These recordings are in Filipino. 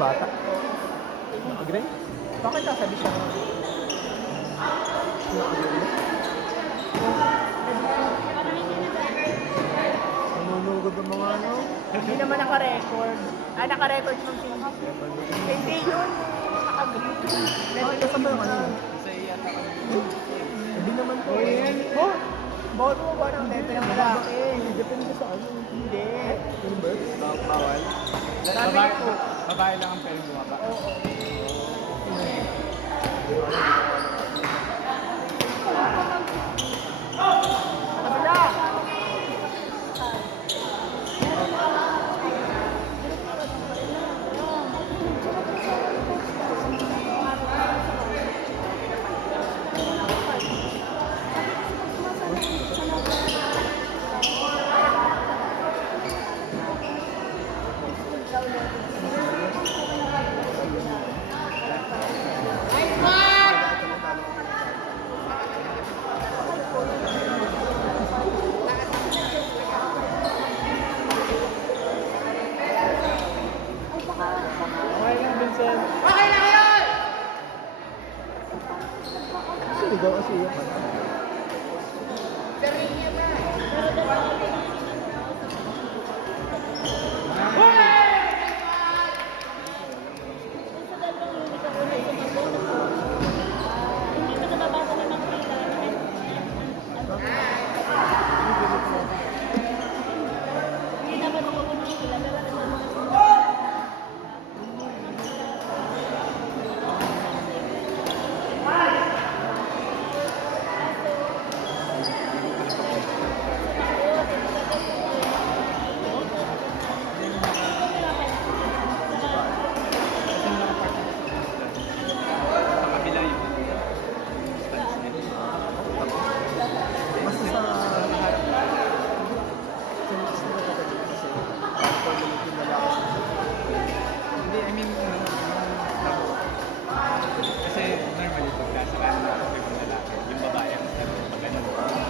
bata. Agree? Bakit sasabi siya? Nanunugod ng mga ano? Hindi naman naka-record. Naka-record ng film. Hindi yun. Naka-green. Ito ba yung ano? Hindi naman po. Bawal mo ba ng tempe ng lalaki? Depende sa ano. Hindi. Convert? Bawal. Sabi ko. Babae lang ang pwede bumaba. Oo. Sa kabila. Okay lang, Vincent. Siligaw kasi yung ano. Sa kabila yung Basta sa harap. Sa next na nakagalit kasi. After minute yung malakas. Hindi, I mean, kasi normally pag nasa kanan ng yung lalaki, yung babae ang sabi, pag ganun, parang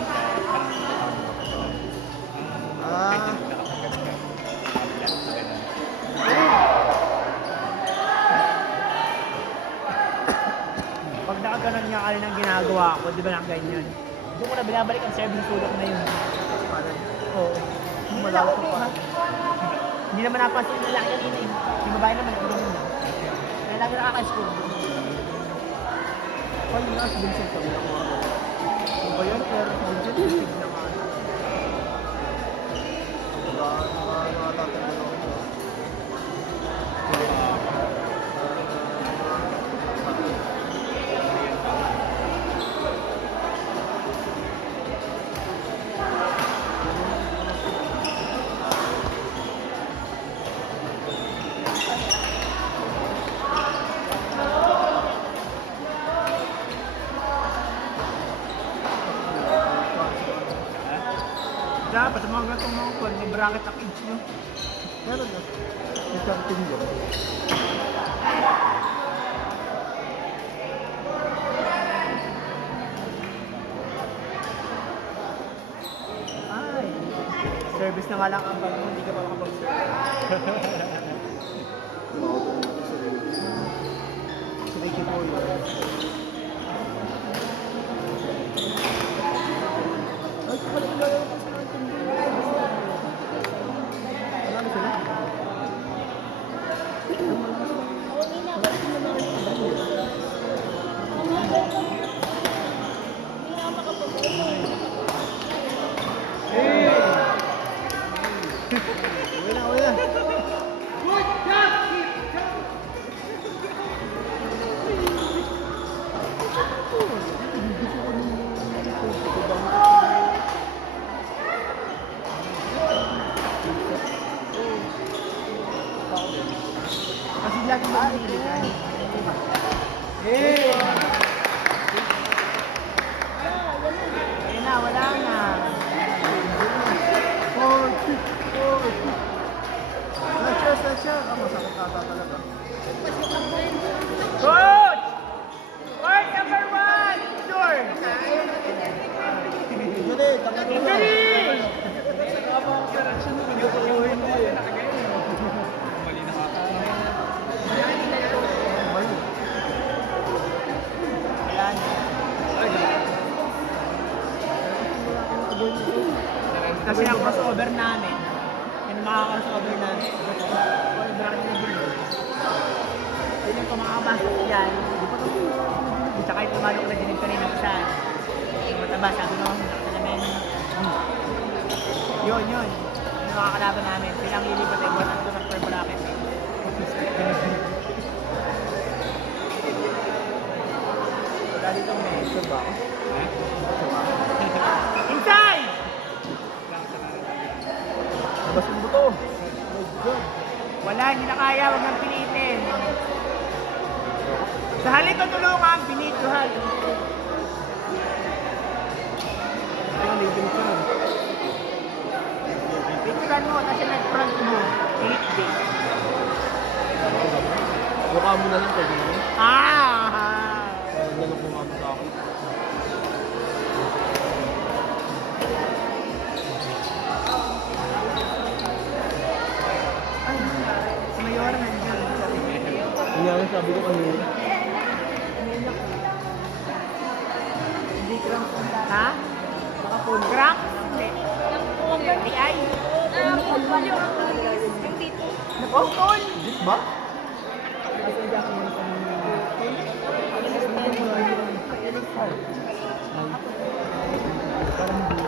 kahit hindi nakapagkalit ka, kabila, sa ganun. Pag nakaganon nga ka rin ang ginagawa ko, di ba nakaganyan? Doon ko na binabalik ang serving sulok na yun. Parang Oo. Hindi na ako ha. Hindi naman napansin yung lalaki kanina eh. Yung babae naman, hindi naman na. Kaya lagi nakaka-score. Paano nga si Vincent sabi ng mga ano? Ano ba yun? Pero Vincent, tignan na nga. Nakatatanda ako. Dapat, mga gatong mga kwan, may bracket na kids nyo. Meron na. May something yun. Ay, service na nga lang ang bag mo, hindi ka pa makapag-service. Si Ricky po yun. Ay, pala yung laro ko sa atin. Marami sila. Uwi na, uwi na. Kasi lagi mahihiligan. Ayun na, wala na. Siya. Masakit ata talaga. Coach! Court number 1! Sure! Hindi, tagal na. Mali na kaka. kasi ang crossover namin. Yung mga crossover na all black na blue. Yun yung kumakabasok yan. Tsaka yung tumalok na dinig kanina isa. Yung mataba, sabi mo, nakita namin. Yun. Yung mga kalaban namin. Sila ang lilipat eh. Buwan ito sa purple rocket. Wala dito may ito ba? Inside! Labas yung buto. Wala, hindi na kaya. Huwag nang pilitin. Sa halip na tulungan, pinituhan. Ayun, natin ka. Pintuhan mo, kasi nag-front mo. 8 days. Mukha mo na lang pwede mo. Ah! Parang ganun kung ako sa akin. Ay, si Mayor nandiyan. Hindi ako sabi ko kanina. Hindi cramp. Ha? Baka phone cramp? Hindi. Ay, naputol! Legit ba?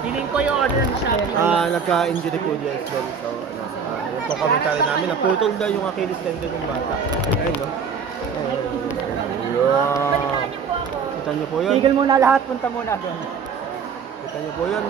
Hiling ko yung order ng Shopee. Nagka-injury po di as well. So, yung po commentary namin, naputol daw yung Achilles tendon ng bata. Ayun, no? Yeah. Kita niyo po yun. Tigil muna lahat, punta muna doon. Kita niyo po yun.